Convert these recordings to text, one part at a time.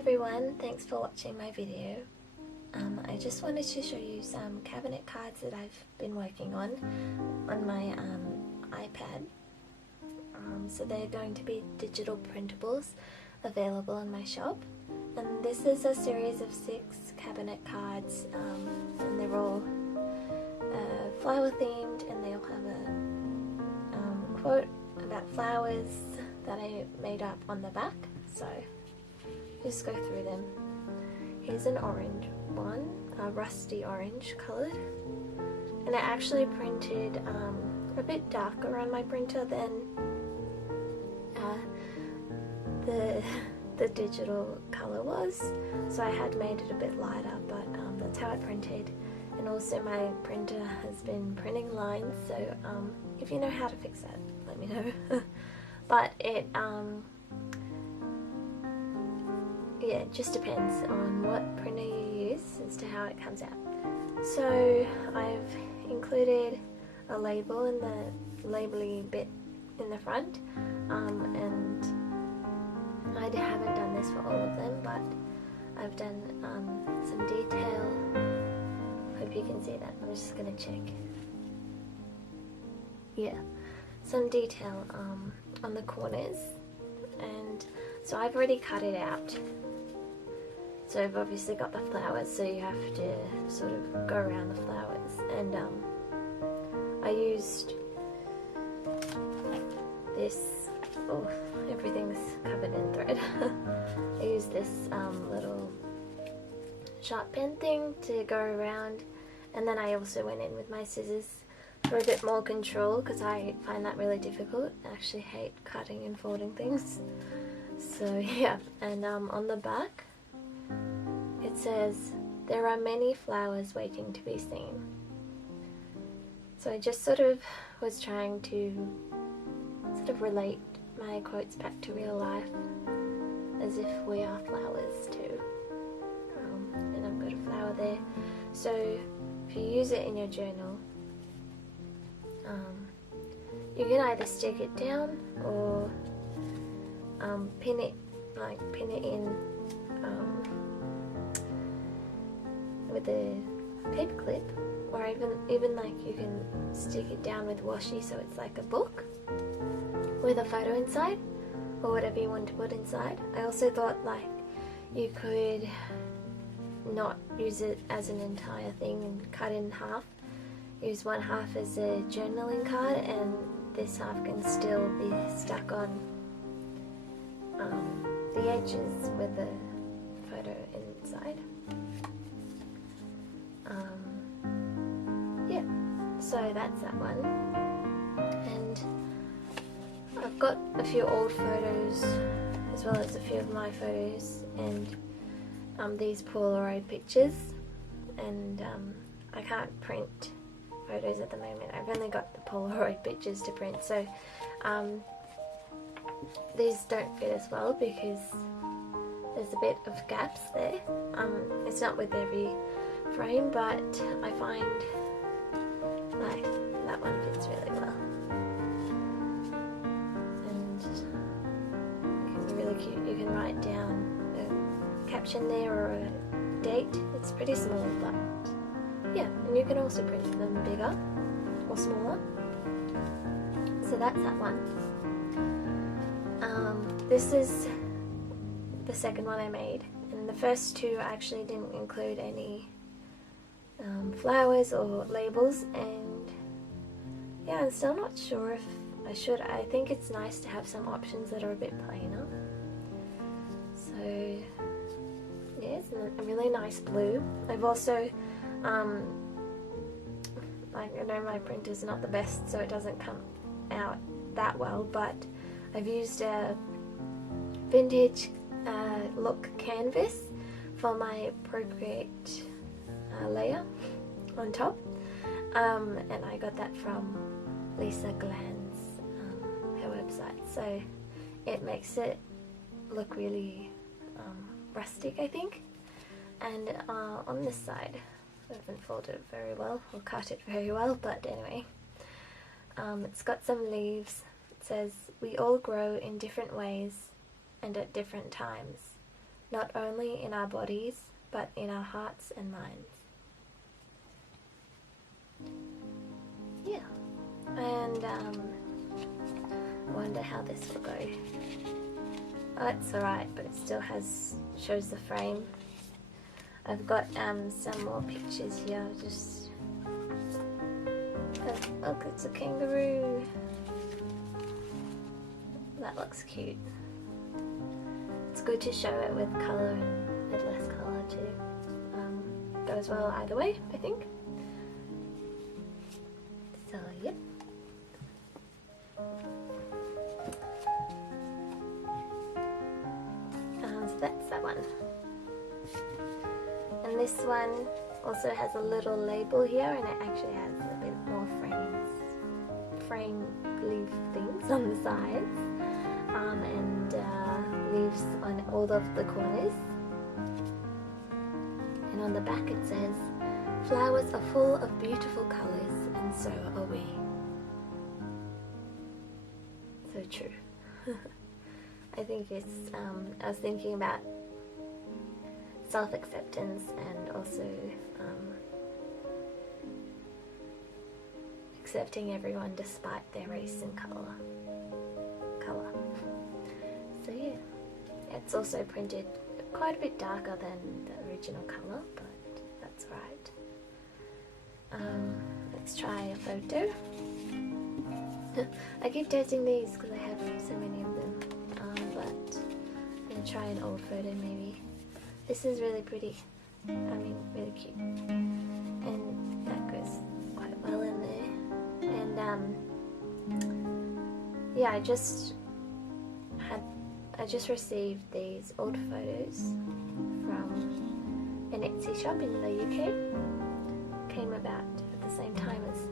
everyone, thanks for watching my video. I just wanted to show you some cabinet cards that I've been working on my iPad. So they're going to be digital printables available in my shop. And this is a series of 6 cabinet cards, and they're all flower themed, and they all have a quote about flowers that I made up on the back. So just go through them. Here's an orange one, a rusty orange coloured, and I actually printed a bit darker on my printer than the digital colour was, so I had made it a bit lighter, but that's how I printed. And also my printer has been printing lines, so if you know how to fix that, let me know. But it yeah, it just depends on what printer you use as to how it comes out. So I've included a label in the labelly bit in the front, and I haven't done this for all of them, but I've done some detail. Hope you can see that. I'm just gonna check. Yeah, some detail on the corners, and so I've already cut it out. So I've obviously got the flowers, so you have to sort of go around the flowers, and I used this. Oh, everything's covered in thread. I used this little sharp pen thing to go around, and then I also went in with my scissors for a bit more control, because I find that really difficult. I actually hate cutting and folding things. So yeah, and on the back it says, "There are many flowers waiting to be seen." So I just sort of was trying to sort of relate my quotes back to real life, as if we are flowers too. And I've got a flower there. So if you use it in your journal, you can either stick it down or pin it in with a paper clip, or even like you can stick it down with washi, so it's like a book with a photo inside, or whatever you want to put inside. I also thought like you could not use it as an entire thing and cut it in half. Use one half as a journaling card, and this half can still be stuck on the edges with the photo inside. Yeah, so that's that one. And I've got a few old photos as well as a few of my photos, and these Polaroid pictures, and I can't print photos at the moment. I've only got the Polaroid pictures to print, so these don't fit as well because there's a bit of gaps there. It's not with every frame, but I find like that one fits really well, and it can be really cute. You can write down a caption there or a date. It's pretty small, but yeah, and you can also print them bigger or smaller. So that's that one. This is the second one I made, and the first two actually didn't include any flowers or labels, and yeah, I'm still not sure if I should. I think it's nice to have some options that are a bit plainer. So yeah, it's a really nice blue. I've also like, I know my printer's not the best, so it doesn't come out that well, but I've used a vintage look canvas for my Procreate layer on top, and I got that from Lisa Glan's her website, so it makes it look really rustic, I think. And on this side, I haven't folded it very well or cut it very well, but anyway, it's got some leaves. It says, "We all grow in different ways and at different times. not only in our bodies, but in our hearts and minds. Yeah, and wonder how this will go. Oh, it's alright, but it still shows the frame. I've got some more pictures here. Just look, it's a kangaroo. That looks cute. It's good to show it with colour and with less colour too. Goes well either way, I think. So yep. So that's that one. And this one also has a little label here, and it actually has a bit more frame leaf things on the sides, and leaves on all of the corners. And on the back it says, "Flowers are full of beautiful colours, and so are we." So true. I think it's, I was thinking about self-acceptance and also accepting everyone despite their race and colour. So yeah, it's also printed quite a bit darker than the original colour, but that's right. Let's try a photo. I keep testing these because I have so many of them, but I'm going to try an old photo maybe. This is really pretty, I mean really cute, and that goes quite well in there. And yeah, I just received these old photos from an Etsy shop in the UK. Came about at the same time as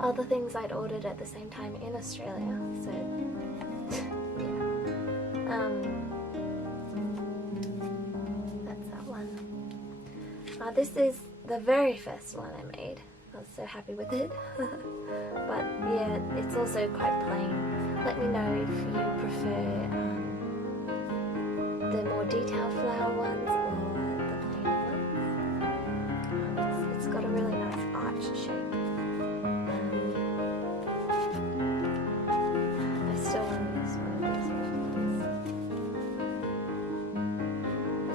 other things I'd ordered at the same time in Australia, so yeah. That's that one. This is the very first one I made. I was so happy with it. But yeah, it's also quite plain. Let me know if you prefer the more detailed flower ones or the plain ones. It's got a really nice arch shape. I still want to use one of these ones.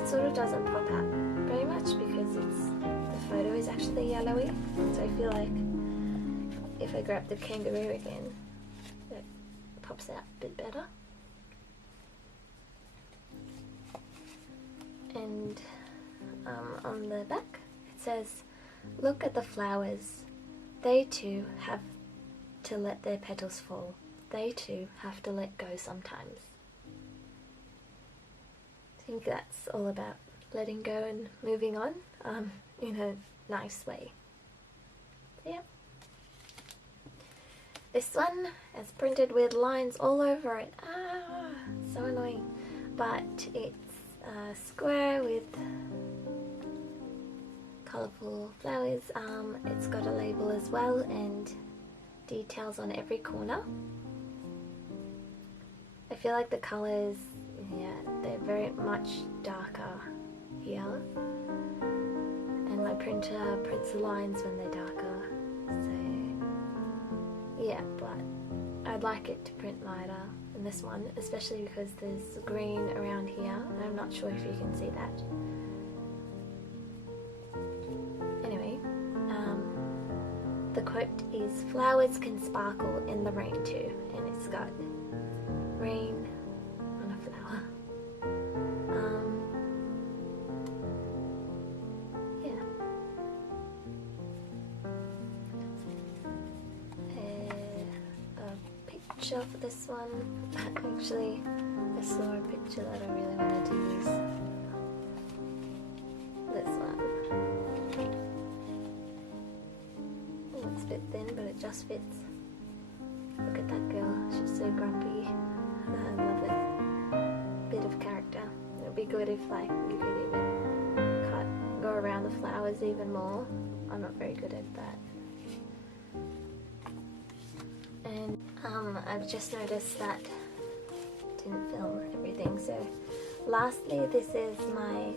It sort of doesn't pop out very much because the photo is actually yellowy, so I feel like if I grab the kangaroo again, it pops out a bit better. And on the back it says, "Look at the flowers. They too have to let their petals fall. They too have to let go sometimes." I think that's all about letting go and moving on in a nice way. So, yeah. This one is printed with lines all over it. So annoying. But it's square with colourful flowers. It's got a label as well and details on every corner. I feel like the colours, yeah, they're very much darker here, and my printer prints the lines when they're darker, so yeah, but I'd like it to print lighter in this one, especially because there's green around here, and I'm not sure if you can see that. Anyway, the quote is, "Flowers can sparkle in the rain too," and it's got rain on a flower. Yeah. A picture for this one. Actually, I saw a picture that I really wanted to use. This one. Oh, it's a bit thin, but it just fits. Look at that girl. She's so grumpy. I love it. Bit of character. It would be good if like you could even go around the flowers even more. I'm not very good at that. And I've just noticed that I didn't film everything, so lastly, this is my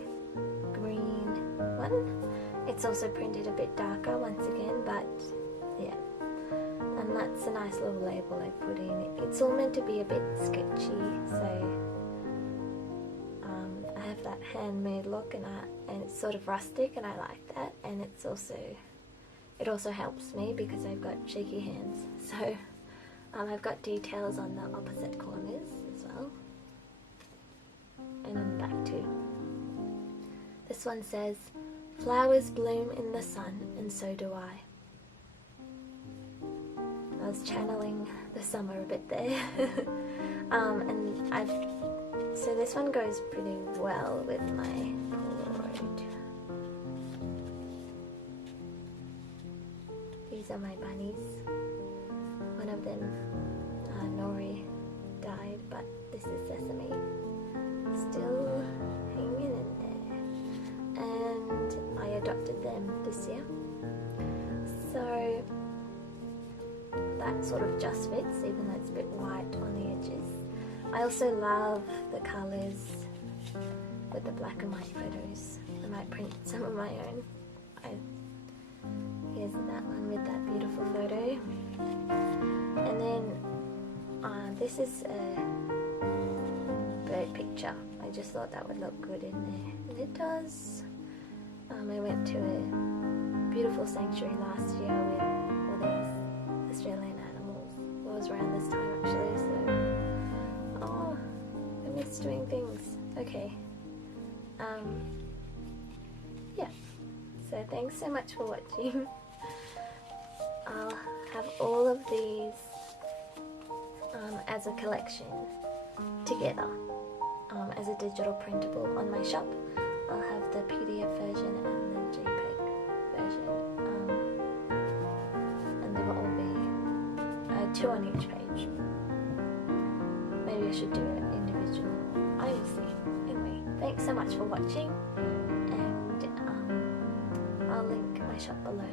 green one. It's also printed a bit darker once again, but yeah. And that's a nice little label I put in. It's all meant to be a bit sketchy, so I have that handmade look, and it's sort of rustic, and I like that. And it also helps me because I've got shaky hands. So I've got details on the opposite corners as well, and on the back too. This one says, "Flowers bloom in the sun, and so do I." I was channeling the summer a bit there. So this one goes pretty well with my Polaroid. These are my bunnies. One of them, Nori, died, but this is Sesame, still hanging in there. And I adopted them this year. So that sort of just fits, even though it's a bit white on the edges. I also love the colours with the black and white photos. I might print some of my own. Here's that one with that beautiful photo. And then this is a bird picture. I just thought that would look good in there. And it does. I went to a beautiful sanctuary last year with all these Australian animals. It was around this time actually, so I miss doing things. Okay. Yeah. So thanks so much for watching. I'll have all of these as a collection together as a digital printable on my shop. I'll have the PDF version and the JPEG version, and they will all be 2 on each page. Maybe I should do it individual. I will see. Anyway, thanks so much for watching, and I'll link my shop below.